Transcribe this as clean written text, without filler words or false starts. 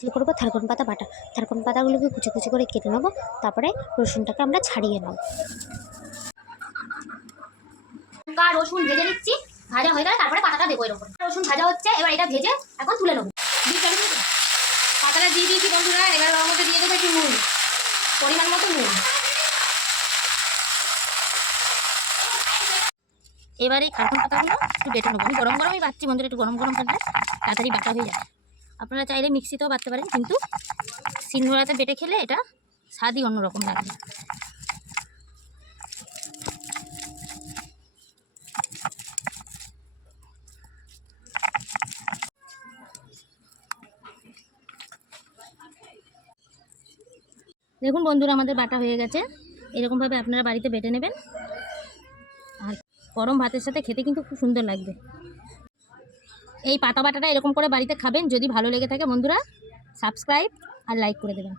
যে করবো থারকন পাতা বাটা। থারকন পাতাগুলোকে কুচি কুচি করে কেটে নেবো, তারপরে রসুনটাকে আমরা ছাড়িয়ে নেব। রসুন ভেজে নিচ্ছি, ভাজা হয়ে গেলে তারপরে পাতাটা দেবো। এর উপর রসুন ভাজা হচ্ছে, এবার এটা ভেজে এখন তুলে নেবো। পাতাটা দিয়ে দিয়েছি বন্ধুরা, এবার ওর মধ্যে দিয়ে দেবো একটু নুন, পরিমাণ মতো নুন। এবার এই থারকন পাতাগুলো একটু বেটে নেবো। আমি গরম গরমই বাটছি বন্ধুরা, একটু গরম গরম থাকলে তাড়াতাড়ি বাটা হয়ে যায়। আপনারা চাইলে মিক্সিতেও বাটতে পারেন, কিন্তু শিলনোড়াতে বেটে খেলে এটা স্বাদই অন্যরকম লাগে। দেখুন বন্ধুরা, আমাদের বাটা হয়ে গেছে। এরকমভাবে আপনারা বাড়িতে বেটে নেবেন, আর গরম ভাতের সাথে খেতে কিন্তু খুব সুন্দর লাগবে। এই পাতা বাটাটা এরকম করে বাড়িতে খাবেন। যদি ভালো লেগে থাকে বন্ধুরা, সাবস্ক্রাইব আর লাইক করে দেবেন।